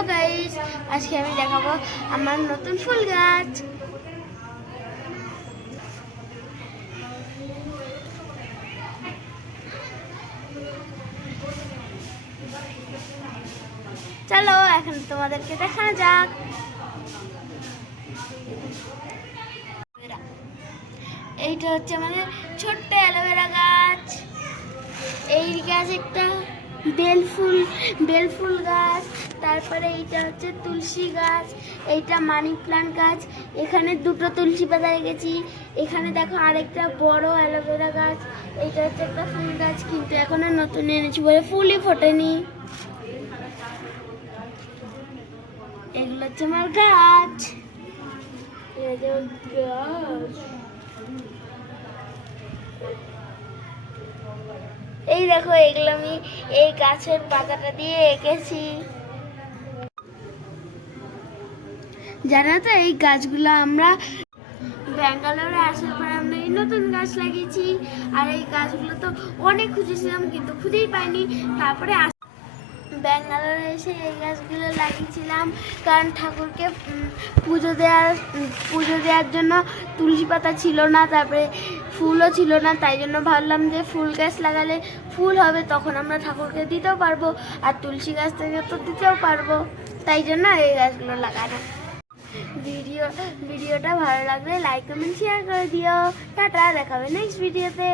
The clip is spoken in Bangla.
হ্যালো গাইস, আজকে আমি দেখাবো আমার নতুন ফুল গাছ। চলো এখন তোমাদেরকে দেখানো যাক। এইটা হচ্ছে আমাদের ছোট্ট অ্যালোভেরা গাছ। এই গাছ একটা বেল ফুল গাছ। তারপরে এইটা হচ্ছে তুলসী গাছ, এইটা মানি প্লান্ট গাছ। এখানে দুটো তুলসী পাতা রেখেছি। এখানে দেখো আরেকটা বড় অ্যালোভেরা গাছ। এইটা হচ্ছে একটা ফুল গাছ, কিন্তু এখনো নতুন এনেছি বলে ফুলই ফোটেনি। এগুলো হচ্ছে আমার গাছ। এই দেখো, এগুলো আমি এই গাছের পাতাটা দিয়ে এঁকেছি। জানো তো, এই গাছগুলো আমরা ব্যাঙ্গালোরে আসার পর আমরা এই নতুন গাছ লাগিয়েছি। আর এই গাছগুলো তো অনেক খুঁজেছিলাম, কিন্তু খুঁজেই পাইনি। তারপরে ব্যাঙ্গালোরে এসে এই গাছগুলো লাগিয়েছিলাম, কারণ ঠাকুরকে পুজো দেওয়ার জন্য তুলসী পাতা ছিল না, তারপরে ফুলও ছিল না। তাই জন্য ভাবলাম যে ফুল গাছ লাগালে ফুল হবে, তখন আমরা ঠাকুরকে দিতেও পারবো, আর তুলসী গাছ থেকে তো দিতেও পারবো। তাই জন্য এই গাছগুলো লাগানো। ভিডিওটা ভালো লাগলে লাইক কমেন্ট শেয়ার করে দিও। টাটা, দেখাবে নেক্সট ভিডিওতে।